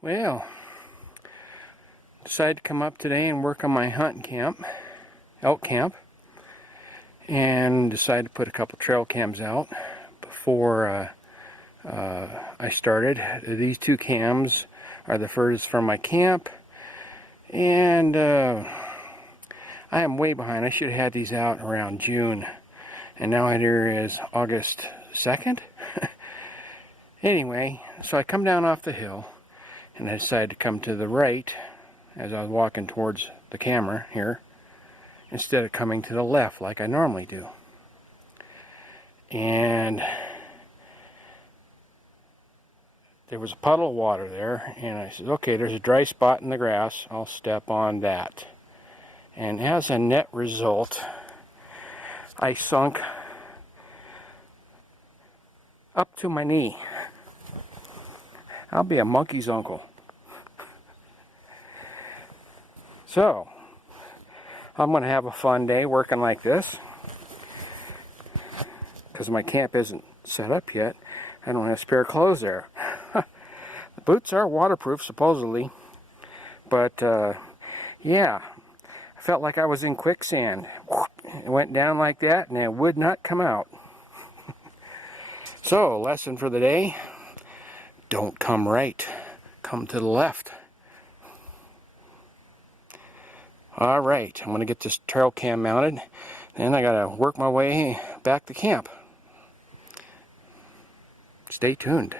Well, decided to come up today and work on my hunting camp, elk camp, and decided to put a couple trail cams out before I started. These two cams are the furthest from my camp, and I am way behind. I should have had these out around June, and now here is August 2nd. Anyway, so I come down off the hill, and I decided to come to the right as I was walking towards the camera here, instead of coming to the left like I normally do. And there was a puddle of water there, and I said, okay, there's a dry spot in the grass, I'll step on that. And as a net result, I sunk up to my knee. I'll be a monkey's uncle. So, I'm going to have a fun day working like this, because my camp isn't set up yet. I don't have spare clothes there. The boots are waterproof, supposedly, but yeah, I felt like I was in quicksand. It went down like that, and it would not come out. So, lesson for the day: don't come right, come to the left. All right, I'm going to get this trail cam mounted, then I got to work my way back to camp. Stay tuned.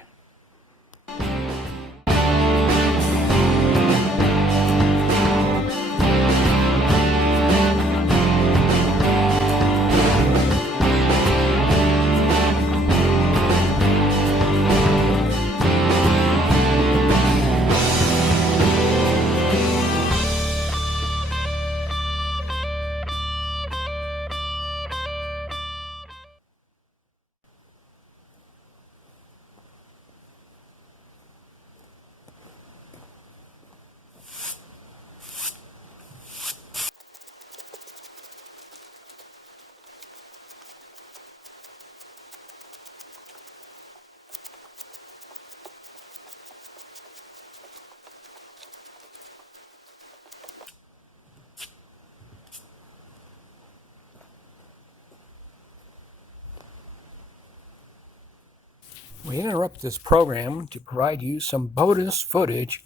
We interrupt this program to provide you some bonus footage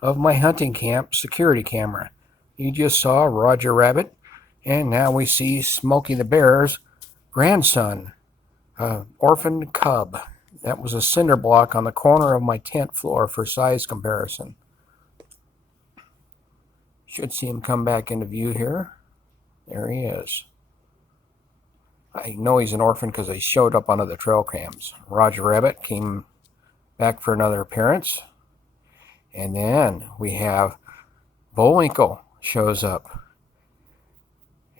of my hunting camp security camera. You just saw Roger Rabbit, and now we see Smokey the Bear's grandson, orphaned cub. That was a cinder block on the corner of my tent floor for size comparison. Should see him come back into view here. There he is. I know he's an orphan because he showed up on other trail cams. Roger Rabbit came back for another appearance. And then we have Bullwinkle shows up.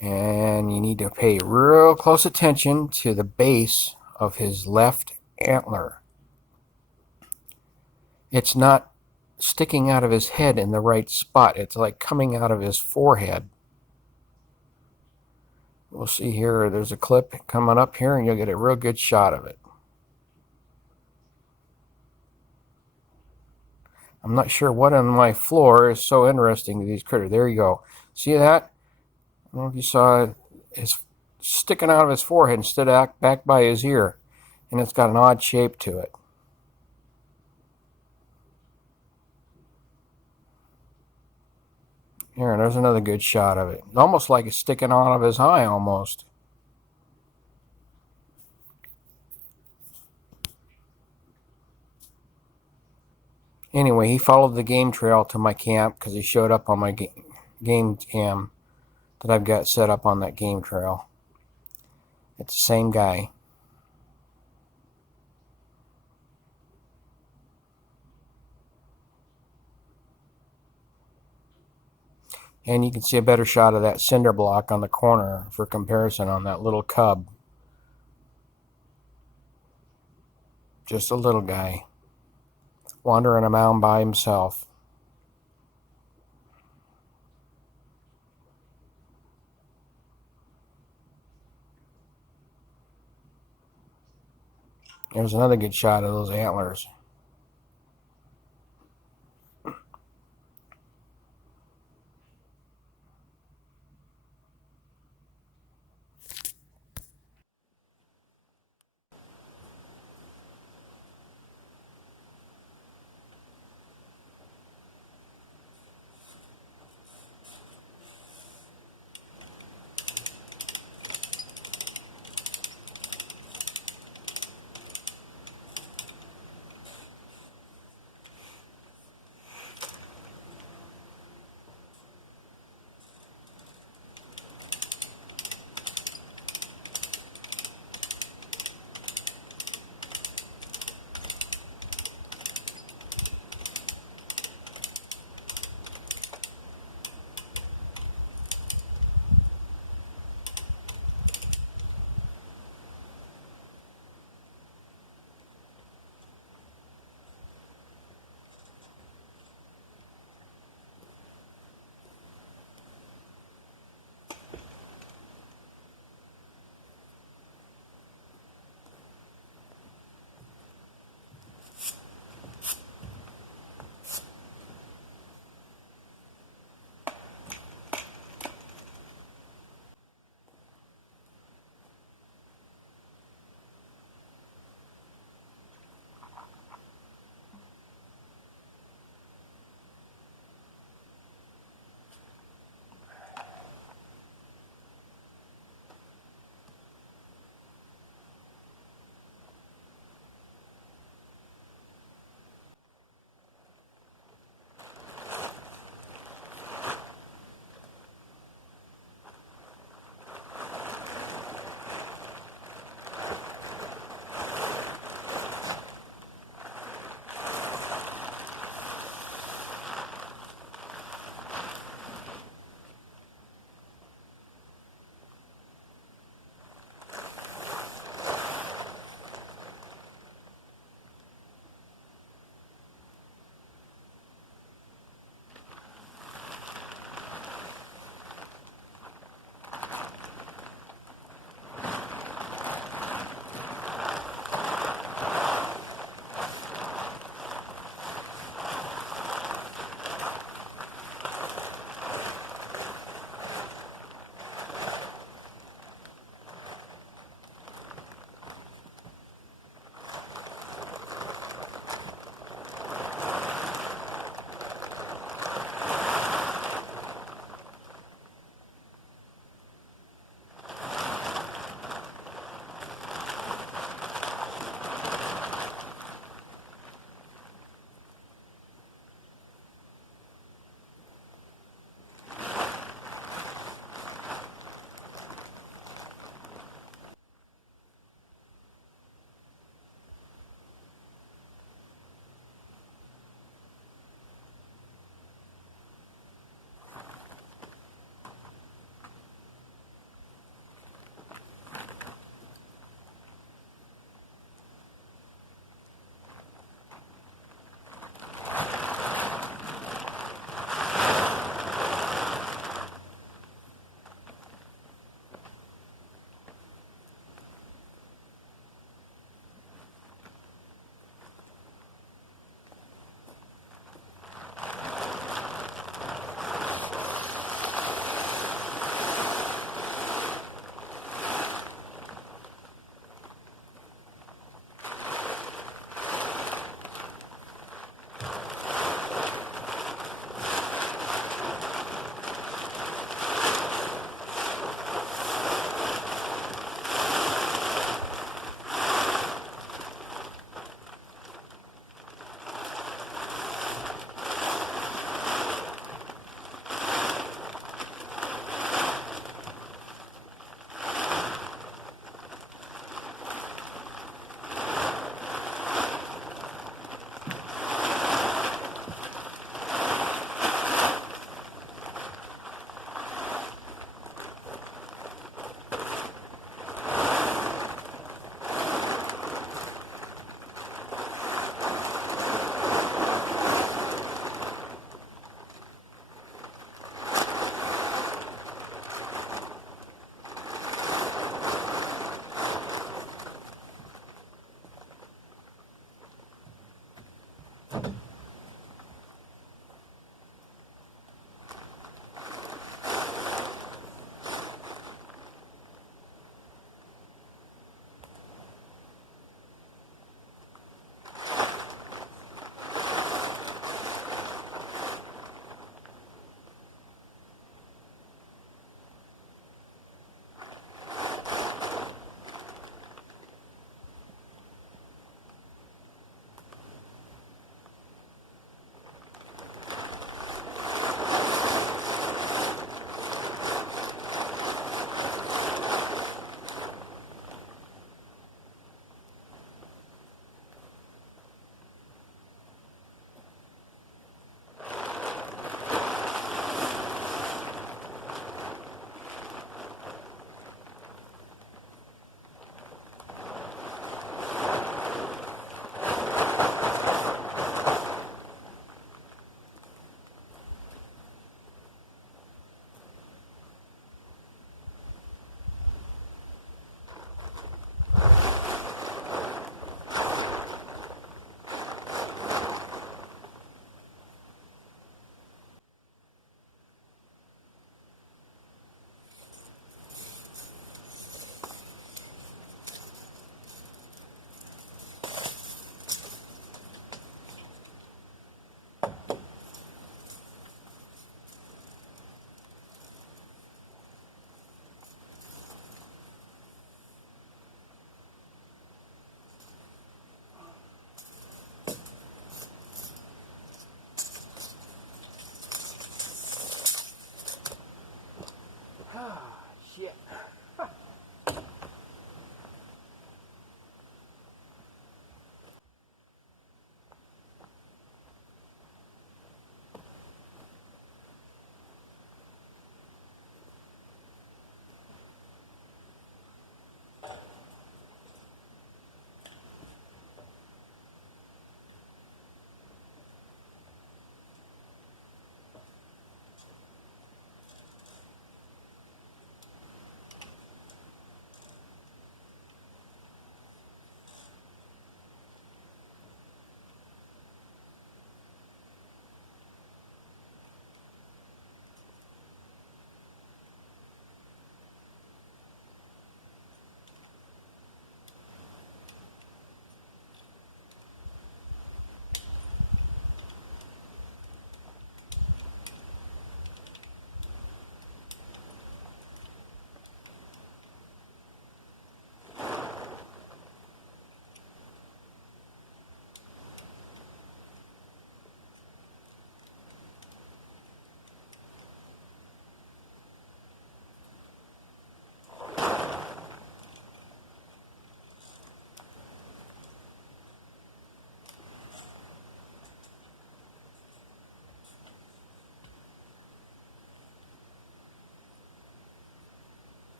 And you need to pay real close attention to the base of his left antler. It's not sticking out of his head in the right spot. It's like coming out of his forehead. We'll see here, there's a clip coming up here, and you'll get a real good shot of it. I'm not sure what on my floor is so interesting to these critters. There you go. See that? I don't know if you saw it. It's sticking out of his forehead instead of back by his ear. And it's got an odd shape to it. Here, there's another good shot of it. Almost like it's sticking out of his eye, almost. Anyway, he followed the game trail to my camp because he showed up on my game cam that I've got set up on that game trail. It's the same guy. And you can see a better shot of that cinder block on the corner for comparison on that little cub. Just a little guy wandering around by himself. There's another good shot of those antlers.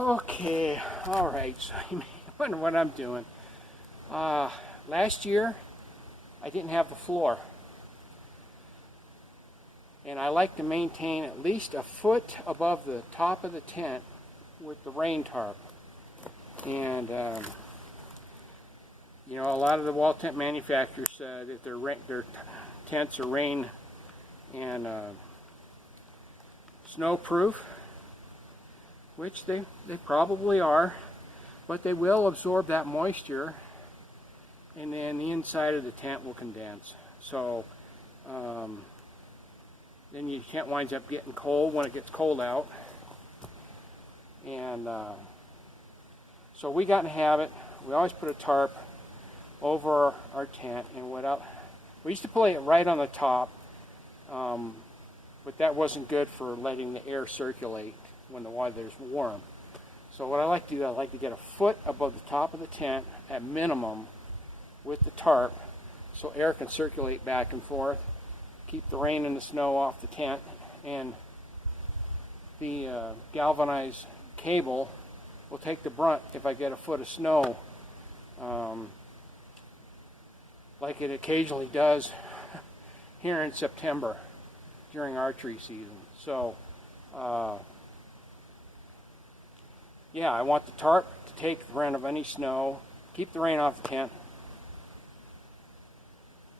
Okay, alright, so you may wonder what I'm doing. Last year, I didn't have the floor. And I like to maintain at least a foot above the top of the tent with the rain tarp. And, you know, a lot of the wall tent manufacturers say that their tents are rain and snow proof, which they probably are, but they will absorb that moisture and then the inside of the tent will condense. So then your tent winds up getting cold when it gets cold out. And so we got in the habit, we always put a tarp over our tent and went up. We used to play it right on the top, but that wasn't good for letting the air circulate when the weather's warm. So what I like to do, I like to get a foot above the top of the tent at minimum with the tarp so air can circulate back and forth, keep the rain and the snow off the tent, and the galvanized cable will take the brunt if I get a foot of snow, like it occasionally does here in September during archery season. So yeah, I want the tarp to take the brunt of any snow, keep the rain off the tent,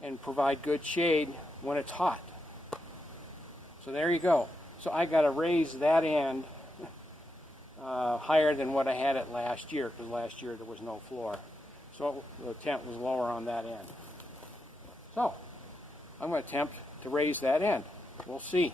and provide good shade when it's hot. So there you go. So I got to raise that end higher than what I had it last year, because last year there was no floor. So the tent was lower on that end. So I'm going to attempt to raise that end. We'll see.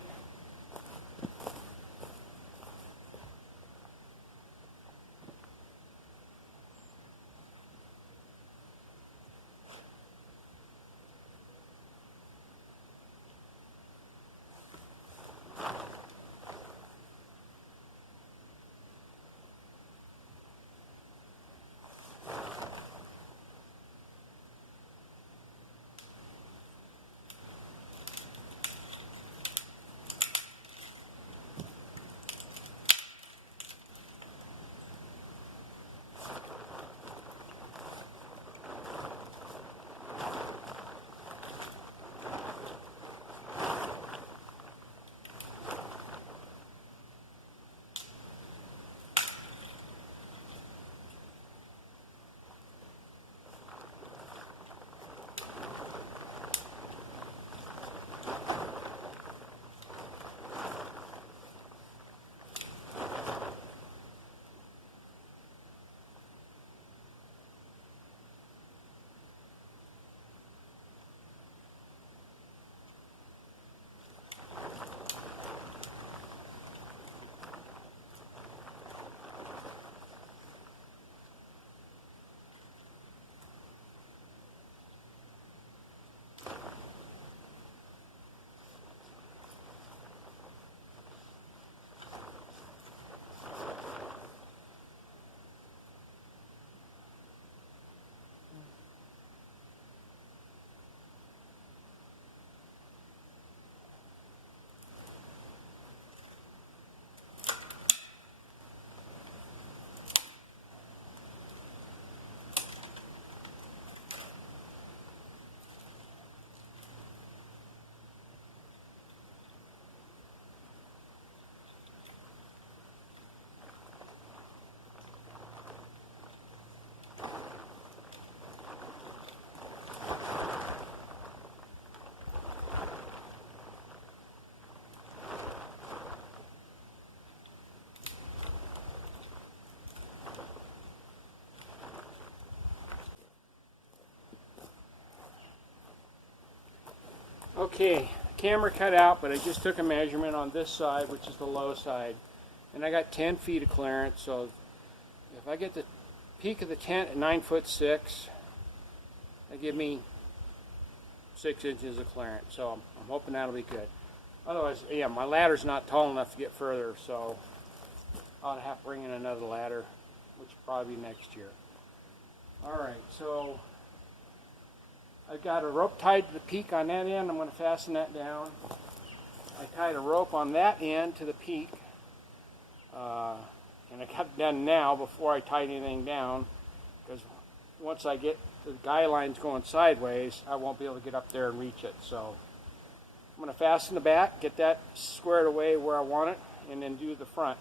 Okay, camera cut out, but I just took a measurement on this side, which is the low side, and I got 10 feet of clearance. So if I get the peak of the tent at 9'6", that give me 6 inches of clearance. So I'm hoping that'll be good. Otherwise, yeah, my ladder's not tall enough to get further, so I'll have to bring in another ladder, which will probably be next year. All right, so I got a rope tied to the peak on that end. I'm going to fasten that down. I tied a rope on that end to the peak, And I got done now before I tied anything down, because once I get the guy lines going sideways, I won't be able to get up there and reach it. So I'm going to fasten the back, get that squared away where I want it, and then do the front.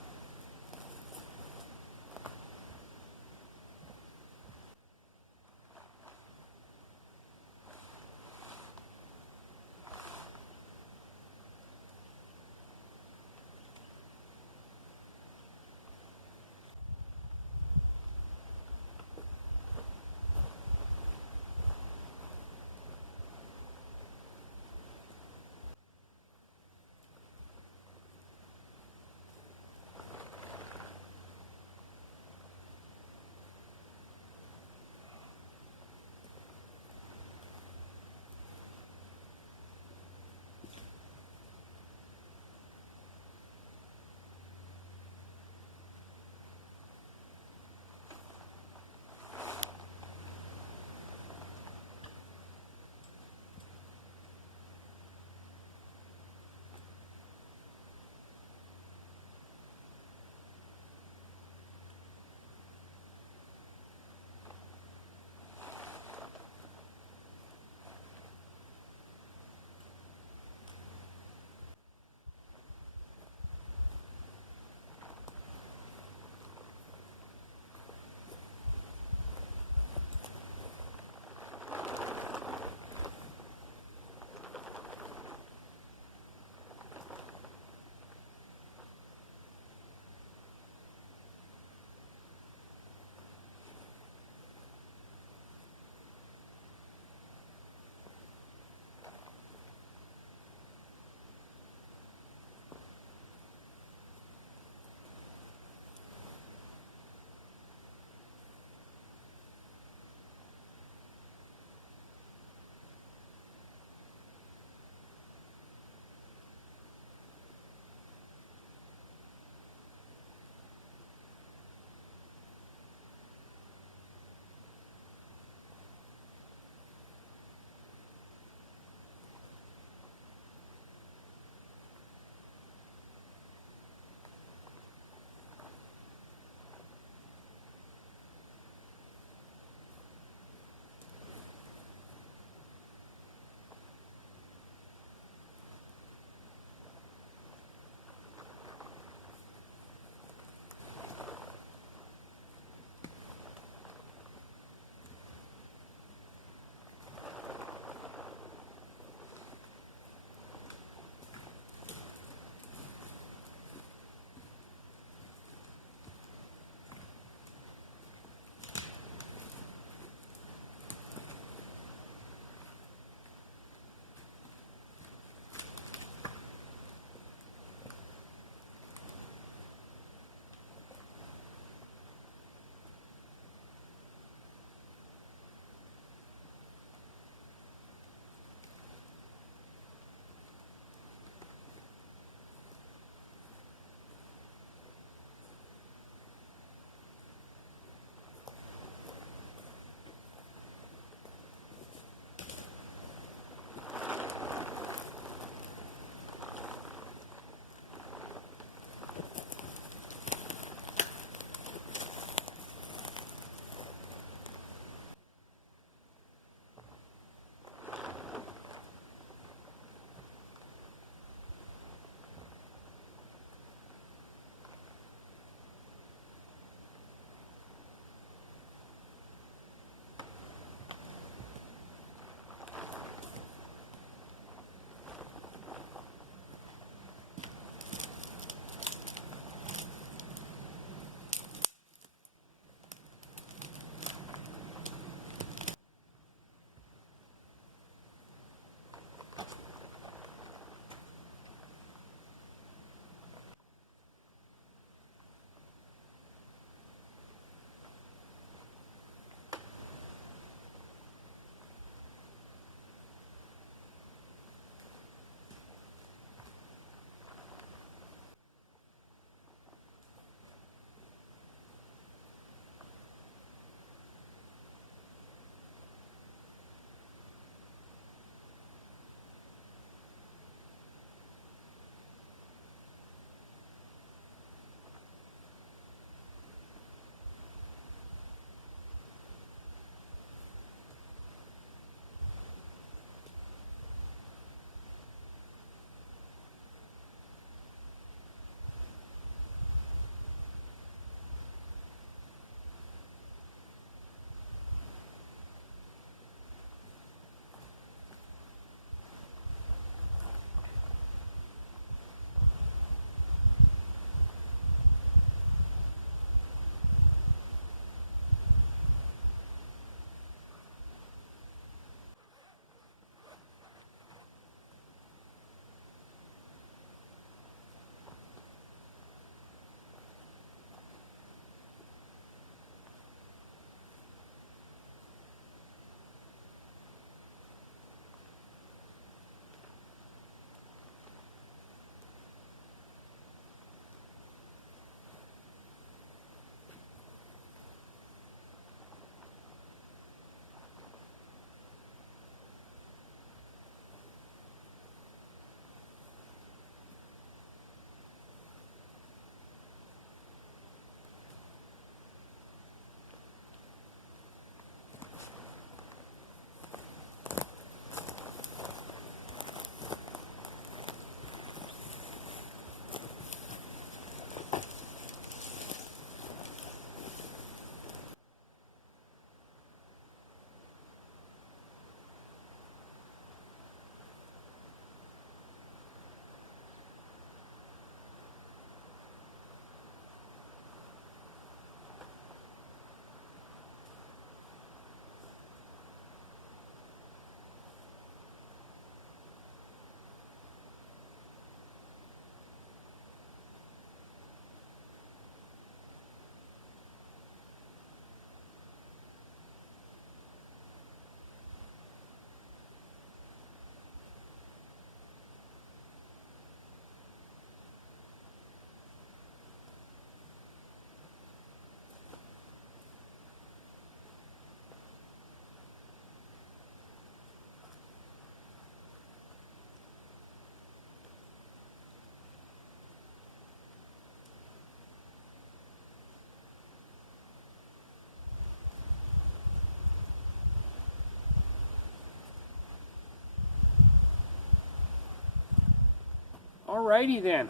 Alrighty then.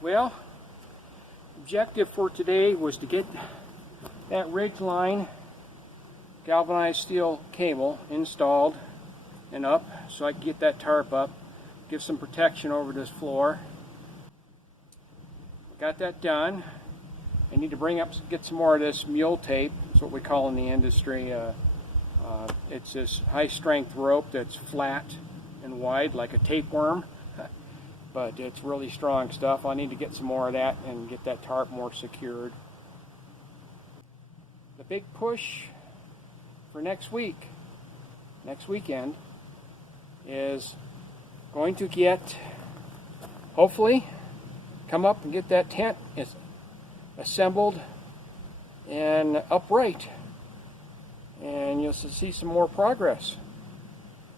Well, objective for today was to get that ridge line galvanized steel cable installed and up so I can get that tarp up, give some protection over this floor. Got that done. I need to get some more of this mule tape. That's what we call in the industry. It's this high strength rope that's flat and wide like a tapeworm, but it's really strong stuff. I need to get some more of that and get that tarp more secured. The big push for next weekend, is going to get, hopefully, come up and get that tent assembled and upright, and you'll see some more progress.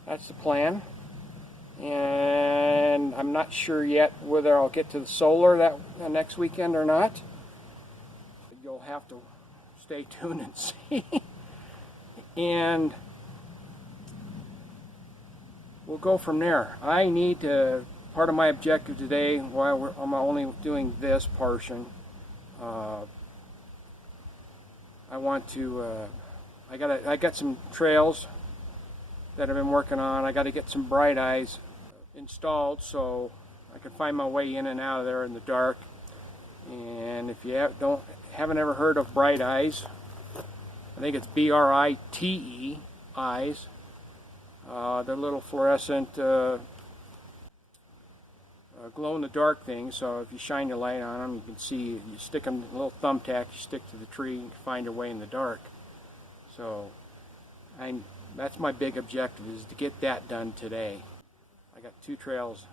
That's the plan, and I'm not sure yet whether I'll get to the solar that next weekend or not. You'll have to stay tuned and see. And we'll go from there. I need to, part of my objective today, while I'm only doing this portion, I want to, I got some trails that I've been working on. I got to get some bright eyes installed so I can find my way in and out of there in the dark. And if you haven't ever heard of bright eyes, I think it's B-R-I-T-E eyes. They're little fluorescent glow-in-the-dark things, so if you shine your light on them, you can see. You stick them, a little thumbtack, you stick to the tree and find your way in the dark. So that's my big objective, is to get that done today. I got 2 trails,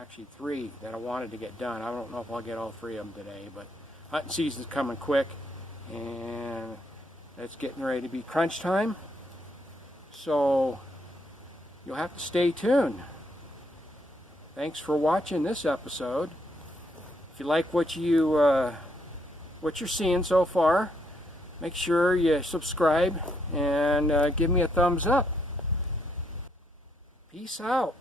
actually 3, that I wanted to get done. I don't know if I'll get all 3 of them today, but hunting season's coming quick, and it's getting ready to be crunch time. So you'll have to stay tuned. Thanks for watching this episode. If you like what you're seeing so far, make sure you subscribe and give me a thumbs up. Peace out.